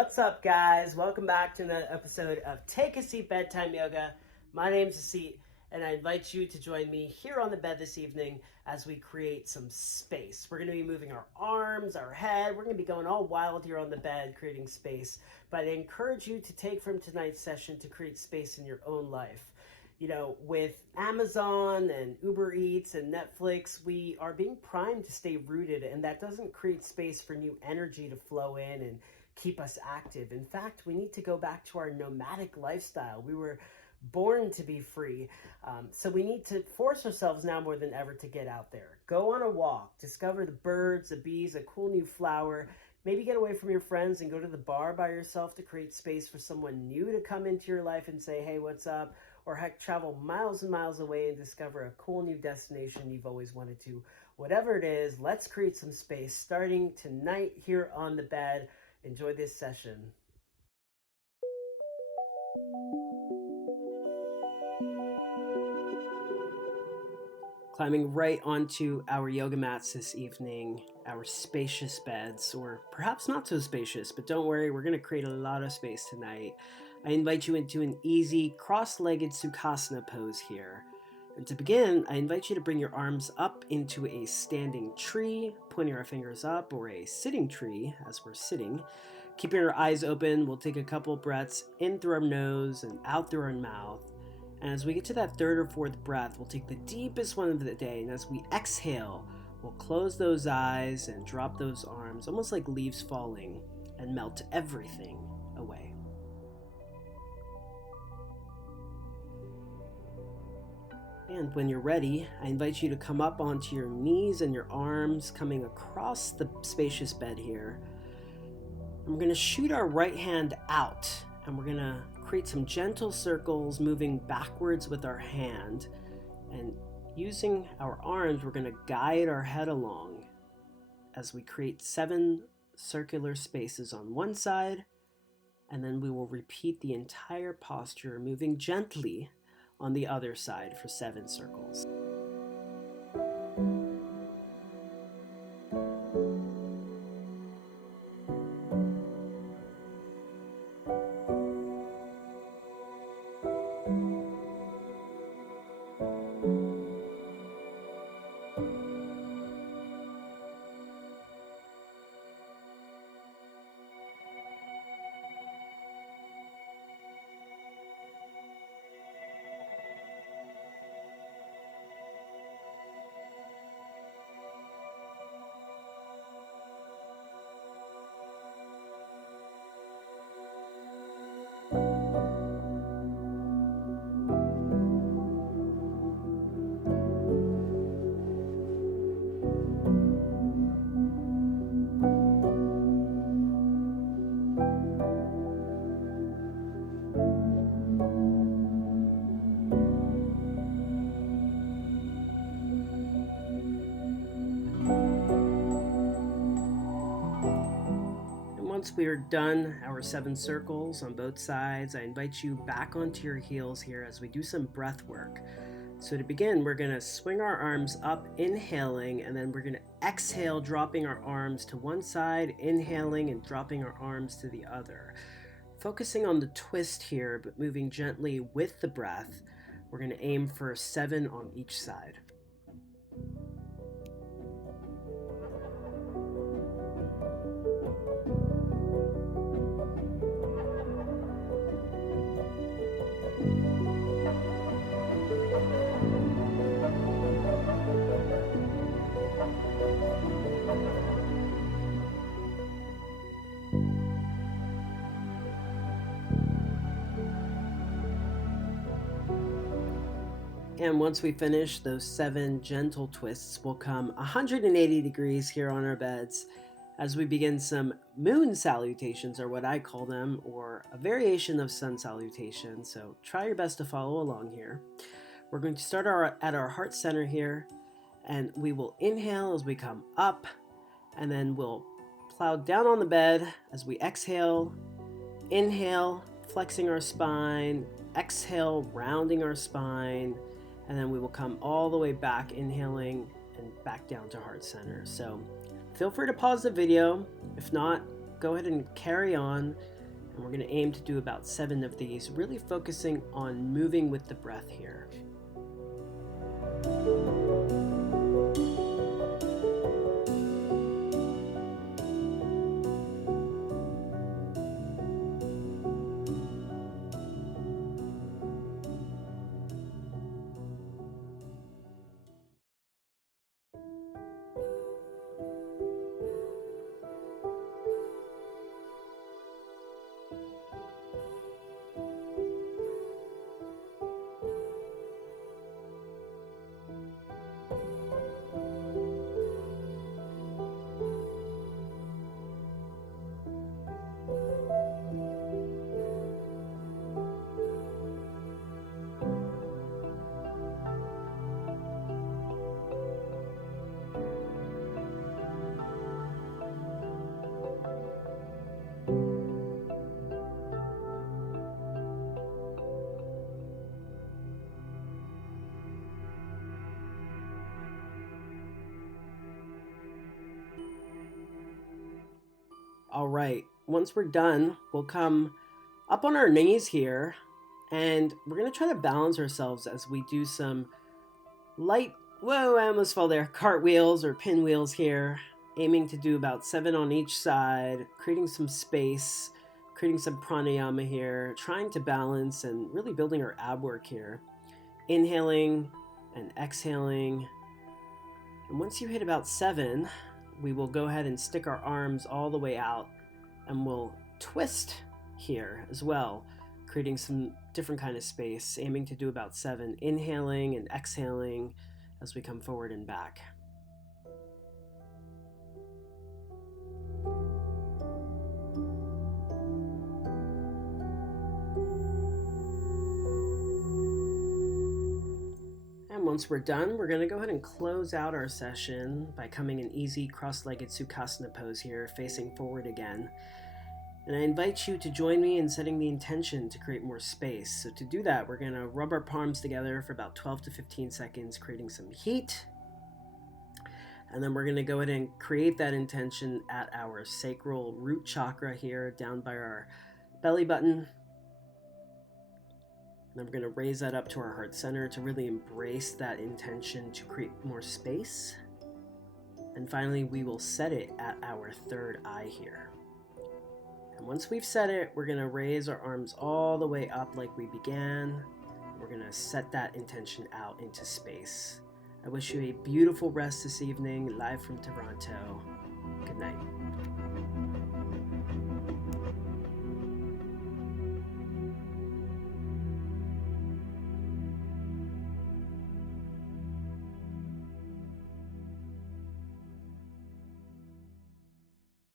What's up, guys? Welcome back to another episode of Take a Seat Bedtime Yoga. My name's Asit, and I invite you to join me here on the bed this evening as we create some space. We're going to be moving our arms, our head. We're going to be going all wild here on the bed, creating space. But I encourage you to take from tonight's session to create space in your own life. You know, with Amazon and Uber Eats and Netflix, we are being primed to stay rooted, and that doesn't create space for new energy to flow in and keep us active. In fact, we need to go back to our nomadic lifestyle. We were born to be free. So we need to force ourselves now more than ever to get out there. Go on a walk, discover the birds, the bees, a cool new flower. Maybe get away from your friends and go to the bar by yourself to create space for someone new to come into your life and say, hey, what's up? Or heck, travel miles and miles away and discover a cool new destination you've always wanted to. Whatever it is, let's create some space starting tonight here on the bed. Enjoy this session. Climbing right onto our yoga mats this evening, our spacious beds, or perhaps not so spacious, but don't worry, we're going to create a lot of space tonight. I invite you into an easy cross-legged Sukhasana pose here. And to begin, I invite you to bring your arms up into a standing tree, pointing our fingers up, or a sitting tree as we're sitting. Keeping our eyes open, we'll take a couple breaths in through our nose and out through our mouth. And as we get to that third or fourth breath, we'll take the deepest one of the day. And as we exhale, we'll close those eyes and drop those arms, almost like leaves falling, and melt everything away. And when you're ready, I invite you to come up onto your knees and your arms, coming across the spacious bed here. And we're going to shoot our right hand out, and we're going to create some gentle circles moving backwards with our hand. And using our arms, we're going to guide our head along as we create 7 circular spaces on one side, and then we will repeat the entire posture, moving gently on the other side for 7 circles. Once we are done our 7 circles on both sides, I invite you back onto your heels here as we do some breath work. So to begin, we're going to swing our arms up, inhaling, and then we're going to exhale, dropping our arms to one side, inhaling and dropping our arms to the other. Focusing on the twist here, but moving gently with the breath. We're going to aim for 7 on each side. And once we finish those 7 gentle twists, we'll come 180 degrees here on our beds as we begin some moon salutations, or what I call them, or a variation of sun salutation. So try your best to follow along here. We're going to start at our heart center here, and we will inhale as we come up, and then we'll plow down on the bed as we exhale, inhale, flexing our spine, exhale, rounding our spine, and then we will come all the way back, inhaling and back down to heart center. So feel free to pause the video. If not, go ahead and carry on, and we're going to aim to do about 7 of these, really focusing on moving with the breath here. All right, once we're done, we'll come up on our knees here, and we're going to try to balance ourselves as we do some light, whoa, I almost fell there, cartwheels or pinwheels here, aiming to do about 7 on each side, creating some space, creating some pranayama here, trying to balance and really building our ab work here. Inhaling and exhaling. And once you hit about 7, we will go ahead and stick our arms all the way out, and we'll twist here as well, creating some different kind of space, aiming to do about 7, inhaling and exhaling as we come forward and back. And once we're done, we're going to go ahead and close out our session by coming in easy cross-legged Sukhasana pose here, facing forward again. And I invite you to join me in setting the intention to create more space. So to do that, we're going to rub our palms together for about 12 to 15 seconds, creating some heat. And then we're going to go ahead and create that intention at our sacral root chakra here, down by our belly button. And then we're going to raise that up to our heart center to really embrace that intention to create more space. And finally, we will set it at our third eye here. And once we've set it, we're going to raise our arms all the way up like we began. We're going to set that intention out into space. I wish you a beautiful rest this evening, live from Toronto. Good night.